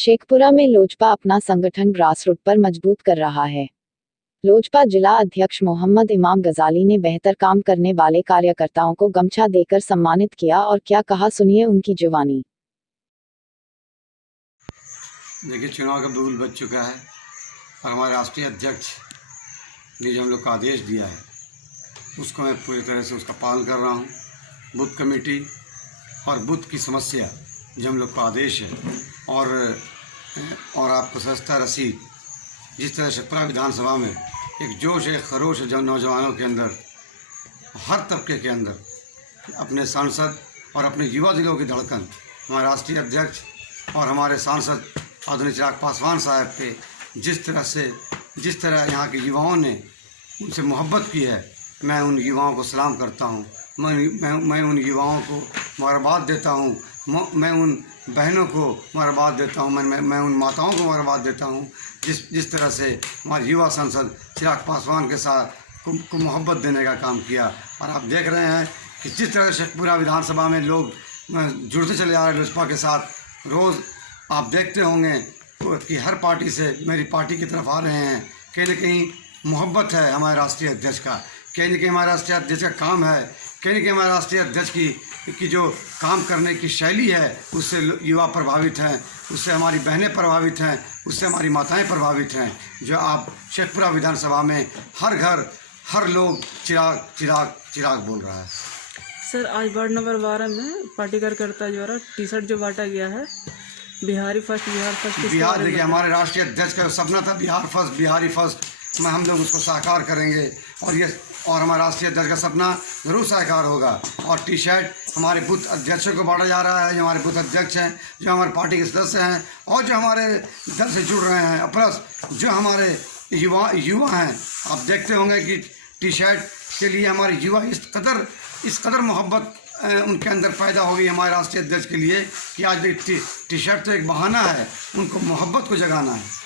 शेखपुरा में लोजपा अपना संगठन ग्रासरूट पर मजबूत कर रहा है। लोजपा जिला अध्यक्ष मोहम्मद इमाम गजाली ने बेहतर काम करने वाले कार्यकर्ताओं को गमछा देकर सम्मानित किया और क्या कहा, सुनिए उनकी जुबानी। देखिए, चुनाव का बिगुल बज चुका है और हमारे राष्ट्रीय अध्यक्ष ने जो हम लोग का आदेश दिया है उसको मैं पूरी तरह से उसका पालन कर रहा हूँ। बूथ कमेटी और बूथ की समस्या जो हम लोग का आदेश है और आपको सस्ता रसीद, जिस तरह शेखपुरा विधानसभा में एक जोश एक खरोश है जो नौजवानों के अंदर, हर तबके के अंदर अपने सांसद और अपने युवा दिलों की धड़कन हमारे राष्ट्रीय अध्यक्ष और हमारे सांसद आदरणीय चिराग पासवान साहब पे जिस तरह यहाँ के युवाओं ने उनसे मोहब्बत की है, मैं उन युवाओं को सलाम करता हूँ। मैं उन युवाओं को मुबारकबाद देता हूँ। मैं उन बहनों को मुबारकबाद देता हूँ। मैं उन माताओं को मुबारकबाद देता हूँ जिस तरह से हमारे युवा सांसद चिराग पासवान के साथ को मोहब्बत देने का काम किया। और आप देख रहे हैं कि जिस तरह से शेखपुरा विधानसभा में लोग जुड़ते चले जा रहे हैं लोजपा के साथ। रोज़ आप देखते होंगे कि हर पार्टी से मेरी पार्टी की तरफ आ रहे हैं। कहीं न कहीं मोहब्बत है हमारे राष्ट्रीय अध्यक्ष का, कहीं न कहीं हमारे राष्ट्रीय अध्यक्ष का काम है, कहीं न कहीं हमारे राष्ट्रीय अध्यक्ष की जो काम करने की शैली है उससे युवा प्रभावित हैं, उससे हमारी बहनें प्रभावित हैं, उससे हमारी माताएं प्रभावित हैं। जो आप शेखपुरा विधानसभा में हर घर हर लोग चिराग चिराग चिराग बोल रहा है। सर, आज वार्ड नंबर 12 में पार्टी कार्यकर्ता द्वारा टी शर्ट जो बांटा गया है, बिहार फर्स्ट। देखिए, हमारे राष्ट्रीय अध्यक्ष का सपना था बिहारी फर्स्ट में हम लोग उसको साकार करेंगे और हमारे राष्ट्रीय अध्यक्ष का सपना ज़रूर साकार होगा। और टी शर्ट हमारे बूथ अध्यक्षों को बांटा जा रहा है, जो हमारे बूथ अध्यक्ष हैं, जो हमारे पार्टी के सदस्य हैं और जो हमारे दल से जुड़ रहे हैं, प्लस जो हमारे युवा हैं। आप देखते होंगे कि टी शर्ट के लिए हमारे युवा इस कदर मोहब्बत उनके अंदर पैदा हो गई हमारे राष्ट्रीय अध्यक्ष के लिए कि आज टी शर्ट तो एक बहाना है उनको मोहब्बत को जगाना है।